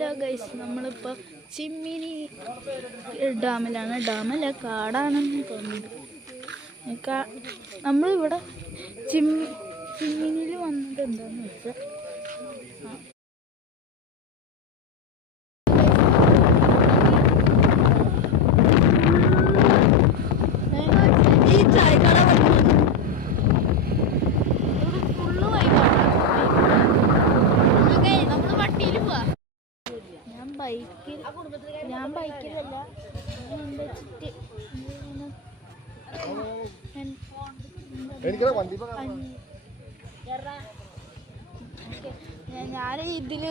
Hello guys, നമ്മളിപ്പോൾ ചിമ്മിനി ഡാമിലാണ്. ഡാമല്ല, കാടാണെന്ന് തോന്നുന്നു. നമ്മളിവിടെ ചിമ്മിനിയിൽ വന്നിട്ട് എന്താണെന്ന് വെച്ചാൽ ഈ ചായക്കട ഫുള്ള് വൈകാണ്. നമ്മൾ വണ്ടിയിൽ പോവാ. ഞാൻ ബൈക്കിലല്ല, ഞാൻ ഇതില്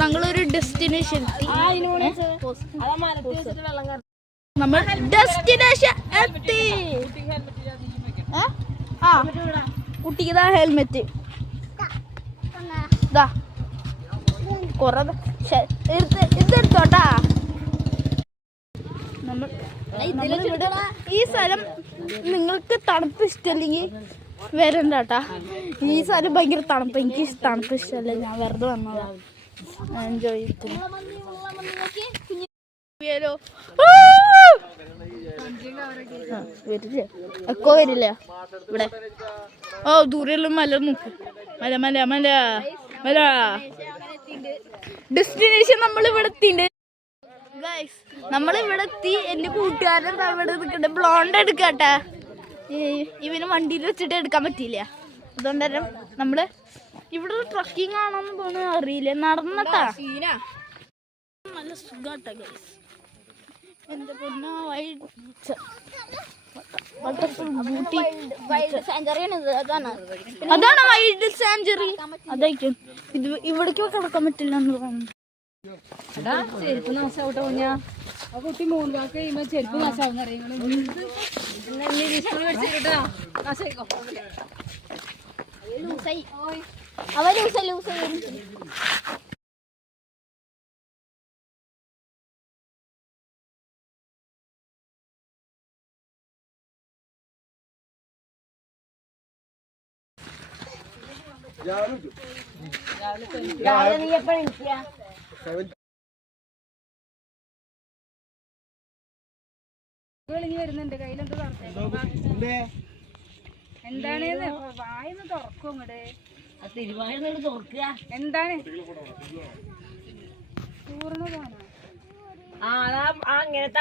ഞങ്ങളൊരു ഡെസ്റ്റിനേഷൻ എത്തി. നമ്മൾ ഡെസ്റ്റിനേഷൻ എത്തി. ആ കുട്ടിക്ക് ഹെൽമെറ്റ് ഇതെടുത്തോട്ടാ. നമ്മൾ ഈ സ്ഥലം നിങ്ങൾക്ക് തണുപ്പ് ഇഷ്ടമല്ലെങ്കിൽ വരണ്ടാട്ടാ. ഈ സ്ഥലം ഭയങ്കര തണുപ്പ്. എനിക്ക് തണുപ്പ് ഇഷ്ടമല്ല, ഞാൻ വെറുതെ വന്നതാ. എൻജോയ് വരില്ല, എക്കോ വരില്ല ഇവിടെ. ഓ ദൂരെയുള്ള മല നോക്ക്. മല മല മല മല. ഡെസ്റ്റിനേഷൻ നമ്മളിവിടെ എത്തിണ്ട് ഗൈസ്. നമ്മളിവിടെ എത്തി. എൻ്റെ കൂട്ടുകാരൻ അവിടെ നിൽക്കട്ടെ, ബ്ലോണ്ട് എടുക്കട്ടെ. ഇവന് വണ്ടിയിൽ വെച്ചിട്ട് എടുക്കാൻ പറ്റിയില്ല. അതുകൊണ്ട് തന്നെ നമ്മള് ഇവിടെ ട്രക്കിംഗ് ആണോന്ന് തോന്നുന്നു, അറിയില്ല. നടന്നട്ടാ നല്ല സുഖാട്ടാ ഗൈസ്. എന്താ പൊന്നോ, അതാണ് വൈൽഡ് സാഞ്ചുറി. അതായിരിക്കും ഇത്. ഇവിടേക്ക് കിടക്കാൻ പറ്റില്ല എന്ന് തോന്നുന്നു. ചെരുപ്പ് നാശാവട്ടെ കുഞ്ഞാ. ആ കുട്ടി മൂന്ന് വാക്ക് കഴിയുമ്പോ ചെരുപ്പ് നാശാവുന്ന വരുന്നുണ്ട്. കയ്യിലെന്തോ എന്താണെന്ന് വായൊന്ന് തുറക്കും. ഇങ്ങോട്ട് എന്താണ് ടൂറിന് പോണോ? അങ്ങനത്തെ